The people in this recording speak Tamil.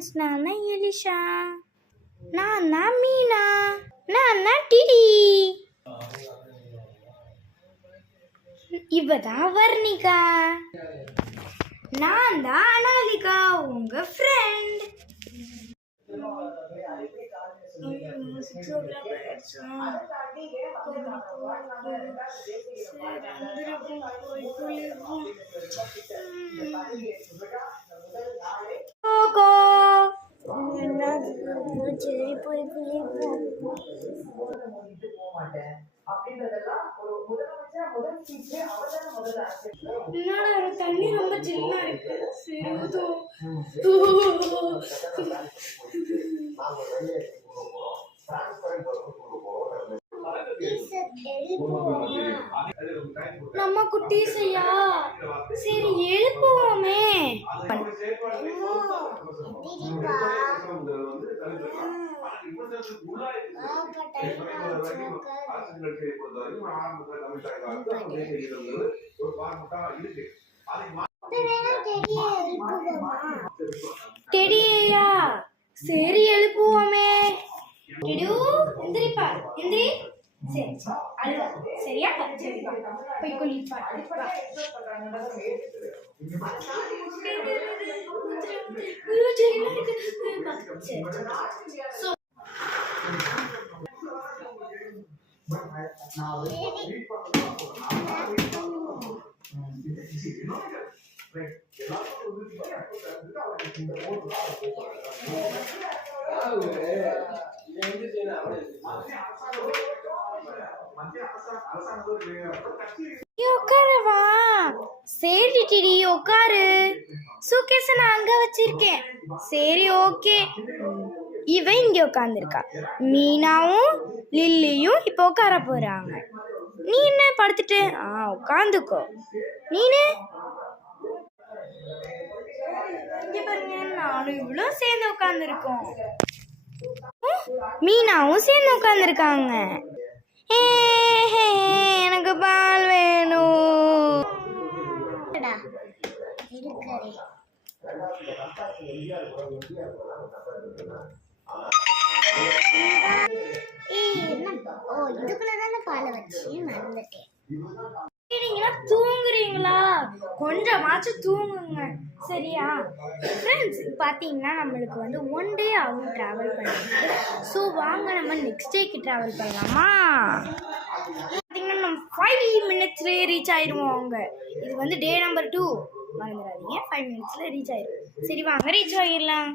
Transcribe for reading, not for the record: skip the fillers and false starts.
ஃப்ரெண்ட்ஸ், நான் தான் எலிஷா, நான் தான் மீனா, நான் தான் டிடி, இவ தான் வர்ணிகா, நான் தான் அனாலிகா, உங்க ஃப்ரெண்ட். சரி போய் என்னடா தண்ணி ரொம்ப சில்லா இருக்கு. சரி நம்ம குட்டீசையா, சரி எழுப்புவோமே. டெடியா, சரி எழுப்புவோமே. டெடு எந்திரிப்பா, எந்திரி. சரி அழுவா, சரியா? சரி போய் குளிப்பா. உட்காரவா? சரி டிடி உட்காரு. சூக்கேஸ நான் அங்க வச்சிருக்கேன். சரி ஓகே. இவன் இங்க உட்காந்துருக்கா. மீனாவும் லில்லியும் இப்ப உட்கார போறாங்க. நீ என்ன படுத்துட்டு? உட்காந்துக்கோ. நீனு நானும் இவ்வளவு சேர்ந்து உட்காந்துருக்கோம். மீனாவும் சேர்ந்து உட்காந்துருக்காங்க. எனக்கு பால் வேணும். தூங்குறீங்களா? கொஞ்சமாச்சும் தூங்குங்க சரியா? ஃப்ரெண்ட்ஸ், பார்த்தீங்கன்னா நம்மளுக்கு வந்து 1 டே ஆகும் ட்ராவல் பண்ணுறது. ஸோ வாங்க நம்ம நெக்ஸ்ட் டேக்கு ட்ராவல் பண்ணலாமா? பார்த்தீங்கன்னா நம்ம 5 மினிட்ஸ்லேயே ரீச் ஆயிடுவோம். அங்கே இது வந்து டே நம்பர் 2, மறந்துடாதீங்க. 5 மினிட்ஸில் ரீச் ஆயிடும். சரி வாங்க ரீச் ஆகிடலாம்.